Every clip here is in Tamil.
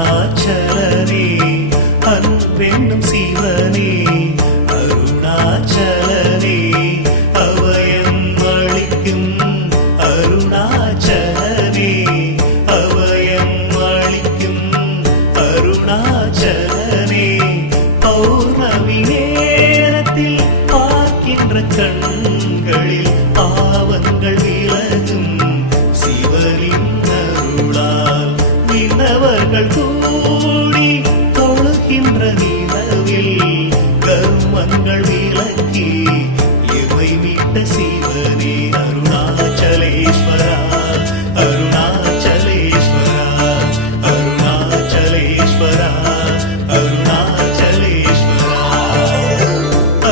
அருணாச்சலனே அன்பென்னும் சிவனே அருணாச்சலனே அபயம் அளிக்கும் அருணாச்சலனே அபயம் அளிக்கும் அருணாச்சலனே பௌர்ணமி நேரத்தில் பார்க்கின்ற கண்களில் பாவங்கள் விலகும் சிவனின் அருளால் விண்ணவர்கள் கூடி தொழுகின்ற நிலவில் கர்மங்கள் விலக்கி இவை விட்ட சிவனே அருணாச்சலேஸ்வரா அருணாச்சலேஸ்வரா அருணாச்சலேஸ்வரா அருணாச்சலேஸ்வரா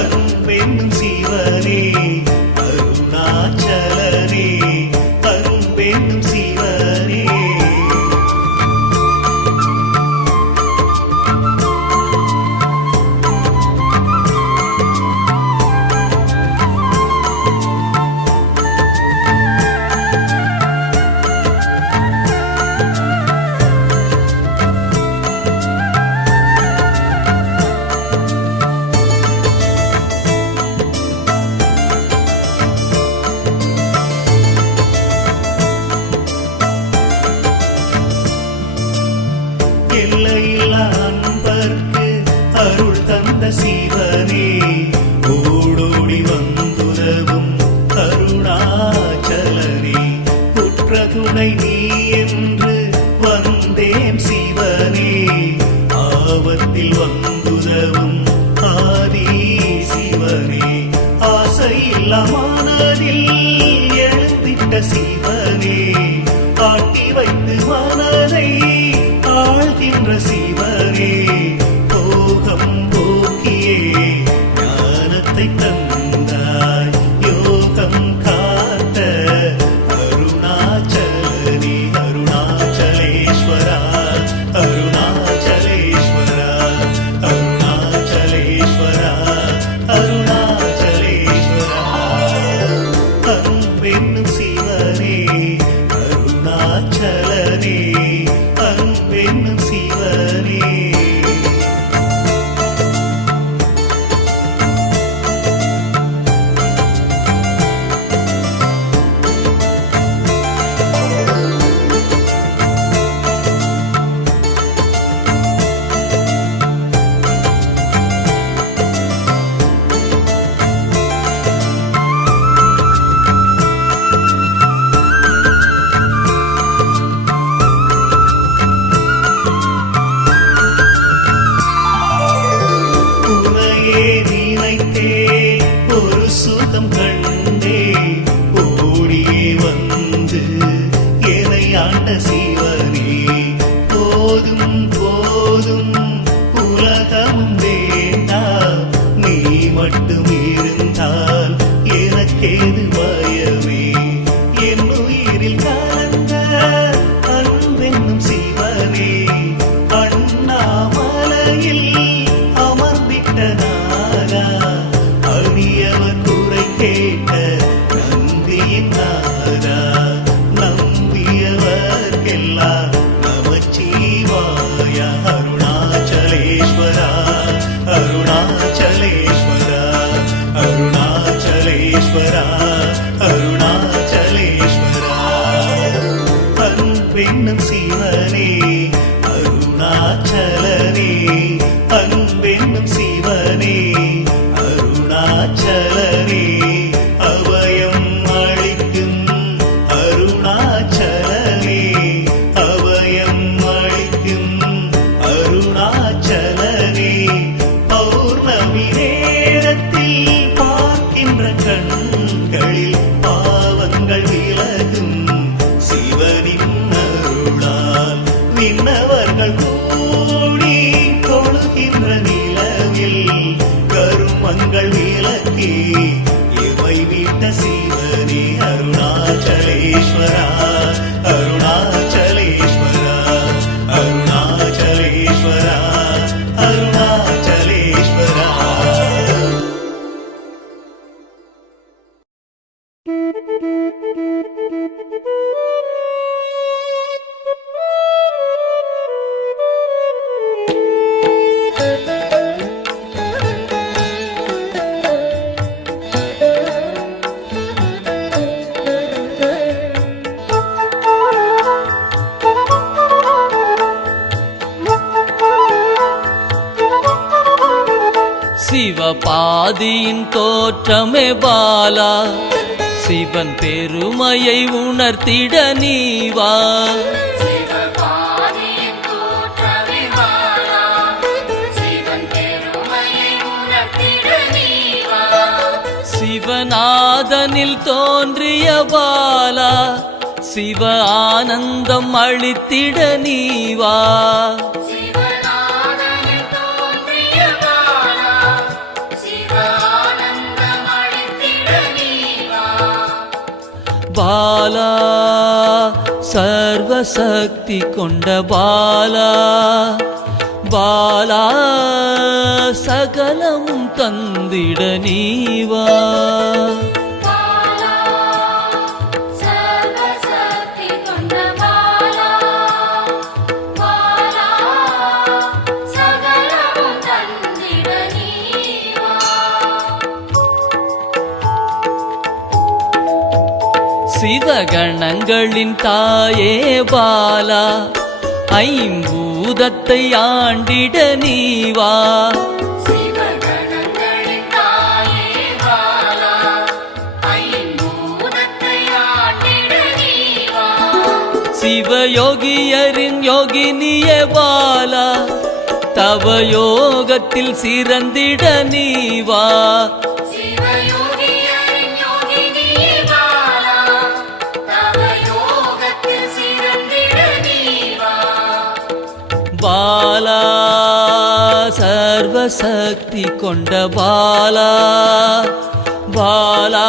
அன்பென்னும் சிவனே அருணாச்சலனே அன்பென்னும் சிவனே எல்லையில்லா அன்பர்க்கு அருள் தந்த சிவனே ஓடோடி வந்துதவும் அருணாச்சலனே உற்ற துணை நீ என்று வந்தேன் சிவனே ஆபத்தில் வந்துதவும் ஆதி சிவனே ஆசையில்லா மனதில் எழுந்திட்ட சிவனே ஆட்டி வைத்து மனதை ஆழ்கின்ற சிவனே போகம் போக்கியே ஞானத்தை தந்தாய் யோகம் காத்த அருணாச்சலனே அருணாச்சலேஸ்வரா அருணாச்சலேஸ்வரா அருணாச்சலேஸ்வரா அருணாச்சலேஸ்வரா அன்பென்னும் சிவனே அருணாச்சலனே அன்பென்னும் சிவனே ஒரு சுகம் கண்டே ஓடியே வந்து என்னை ஆண்ட சிவனே போதும் போதும் உலகமும் வேண்டாம் நீ மட்டும் இருந்தால் எனக்கேது பயமே என் உயிரில் கலந்த அன்பென்னும் சிவனே அண்ணாமலையில் அமர்ந்திட்ட நாதா அடியவர் குறை கேட்ட நந்தியின் நாதா நம்பியவர்க்கெல்லாம் நமச்சிவாய அருணாச்சலேஸ்வரா அருணாச்சலேஸ்வரா அருணாச்சலேஸ்வரா அருணாச்சலேஸ்வரா அன்பென்னும் சிவனே அருணாச்சலனே அன்பென்னும் சிவனே அருணாச்சலனே அபயம் அளிக்கும் அருணாச்சலனே அபயம் அளிக்கும் அருணாச்சலனே பௌர்ணமி நேரத்தில் பார்க்கின்ற கண்களில் பாவங்கள் விலகும் சிவனின் அருளால் விண்ணவர்கள் கூடி தொழுகின்ற நிலவில் கருமங்கள் விலக்கி இவை விட்ட சிவனே அருணாச்சலேஸ்வரா அருணாச்சலேஸ்வரா அருணாச்சலேஸ்வரா அருணாச்சலேஸ்வரா சிவபாதியின் தோற்றமே பாலா, சிவன் பெருமையை உணர்த்திட நீவா. சிவநாதனில் தோன்றிய பாலா, சிவ ஆனந்தம் அளித்திட நீவா. பாலா சர்வசக்தி கொண்ட பாலா, பாலா சகலமும் தந்திட நீவா. சிவகணங்களின் தாயே பாலா, ஐம்பூதத்தை ஆண்டிட நீவா. சிவயோகியரின் யோகினியே பாலா, தவ யோகத்தில் சிறந்திட நீவா. பாலா சர்வசக்தி கொண்ட பாலா, பாலா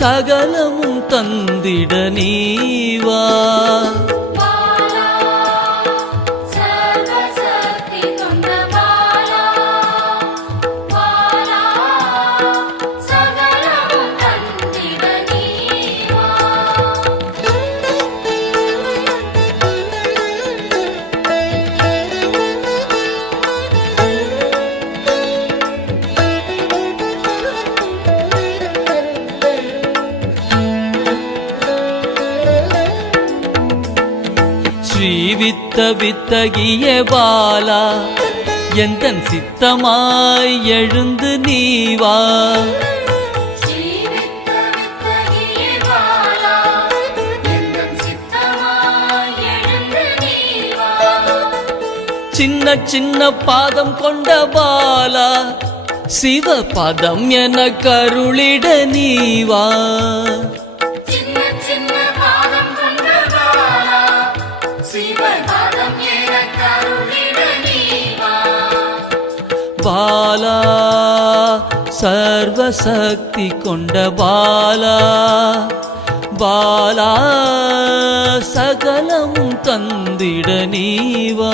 சகலமும் தந்திட நீவா. ஸ்ரீவித்த வித்தகிய பாலா, எந்தன் சித்தமாய் எழுந்து நீவா. சின்ன சின்ன பாதம் கொண்ட பாலா, சிவ பதம் என கருளிட நீவா. பாலா சர்வசக்தி கொண்ட பாலா, பாலா சகலமும் தந்திட நீவா.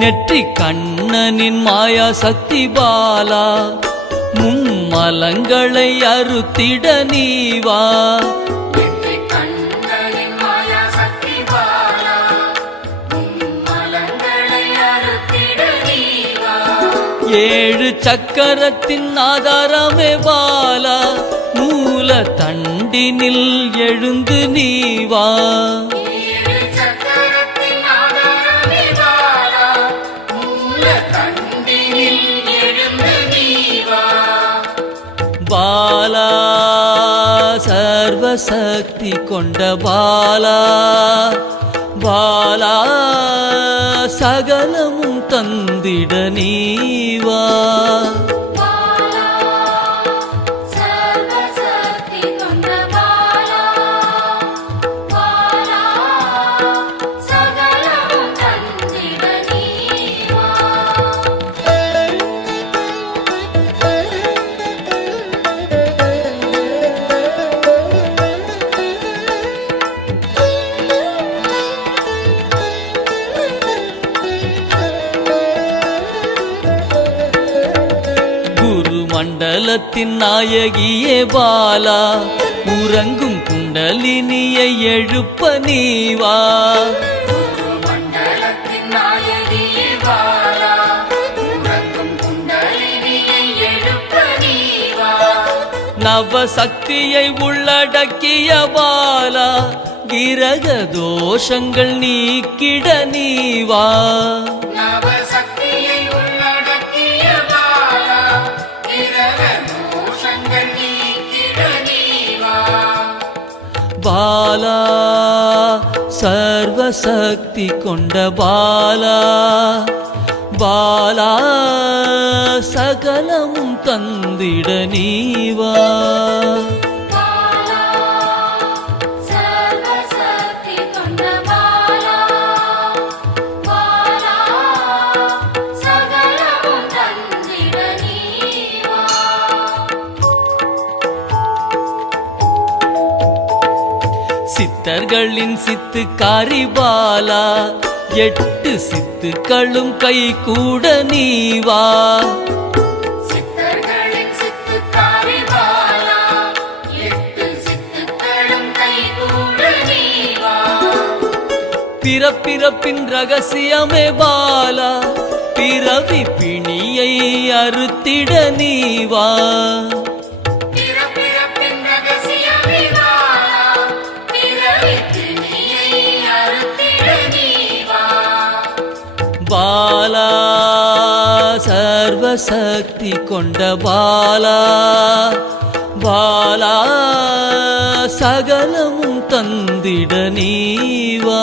நெற்றி கண்ணனின் மாயா சக்தி பாலா, மும்மலங்களை அறுத்திட நீவா. ஏழு சக்கரத்தின் ஆதாரமே பாலா, மூல தண்டினில் எழுந்து நீவா. பாலா சர்வசக்தி கொண்ட பாலா, பாலா சகலமும் தந்திட நீவா. மண்டலத்தின் நாயகியே பாலா, உறங்கும் குண்டலினியை எழுப்ப நீவா. மண்டலத்தின் நாயகியே பாலா, சக்தியை உள்ளடக்கிய பாலா கிரக தோஷங்கள் நீக்கிட நீவா நவசக்தியை உள்ளடக்கிய பாலா கிரக தோஷங்கள் நீக்கிட நீவா பாலா சர்வசக்தி கொண்ட பாலா பாலா சகலமும் தந்திட நீவா பாலா சர்வசக்தி கொண்ட பாலா பாலா சகலமும் தந்திட நீவா சித்தர்களின் சித்துக்காரி பாலா 8 சித்துக்களும் கை கூட நீவா சித்தர்களின் சித்துக்காரி பாலா 8 சித்துக்களும் கைகூட நீவா பிறப்பிறப்பின் ரகசியமே பாலா பிறவி பிணியை அறுத்திட நீவா பிறப்பிறப்பின் ரகசியமே பாலா பிறவி பிணியை அறுத்திட நீவா பாலா சர்வசக்தி கொண்ட பாலா பாலா சகலமும் தந்திட நீவா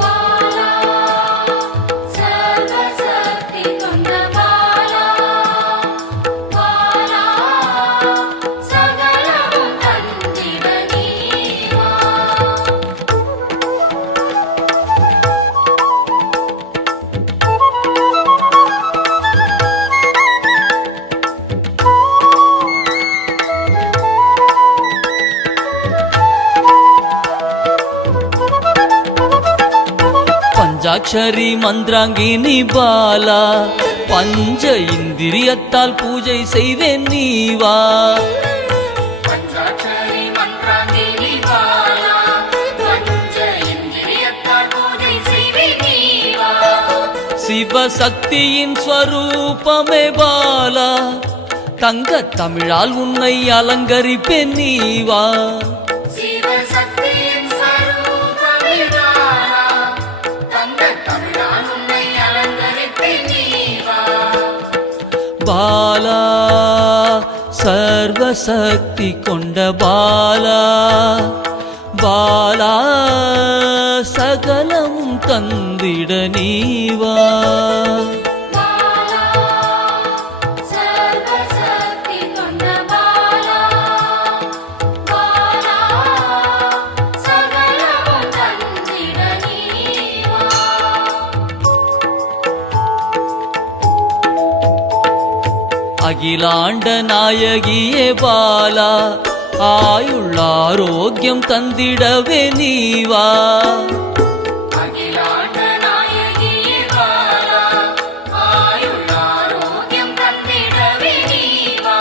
பாலா சர்வசக்தி கொண்ட பாலா பாலா சகலமும் தந்திட நீவா பஞ்சாட்சரி மந்திராங்கினி பாலா பஞ்ச இந்திரியத்தால் பூஜை செய்வேன் நீவா பஞ்சாட்சரி மந்திராங்கினி பாலா பஞ்ச இந்திரியத்தால் பூஜை செய்வே நீவா சிவசக்தியின் ஸ்வரூபமே பாலா தங்க தமிழால் உன்னை அலங்கரிப்பேன் நீவா சிவசக்தியின் ஸ்வரூபமே பாலா தங்க தமிழால் உன்னை அலங்கரிப்பேன் நீவா பாலா சர்வசக்தி கொண்ட பாலா பாலா சகலமும் தந்திட நீவா பாலா சர்வசக்தி கொண்ட பாலா பாலா சகலமும் தந்திட நீவா அகிலாண்ட நாயகியே பாலா ஆயுள் ஆரோக்கியம் தந்திடவே நீவா அகிலாண்ட நாயகியே பாலா ஆயுள் ஆரோக்கியம் தந்திடவே நீவா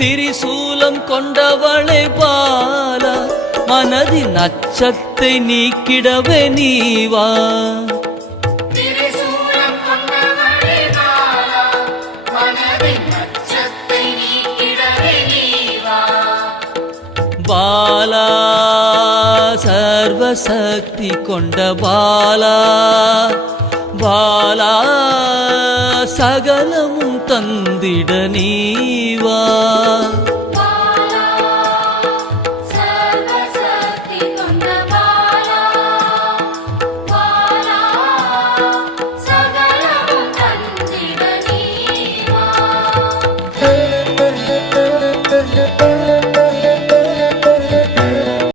திரிசூலம் கொண்டவளே பாலா மனதின் அச்சத்தை நீக்கிடவே நீவா திரிசூலம் கொண்டவளே பாலா மனதின் அச்சத்தை நீக்கிடவே நீவா பாலா சர்வசக்தி கொண்ட பாலா பாலா சகலமும் தந்திட நீவா பாலா சர்வசக்தி கொண்ட பாலா பாலா சகலமும் தந்திட நீவா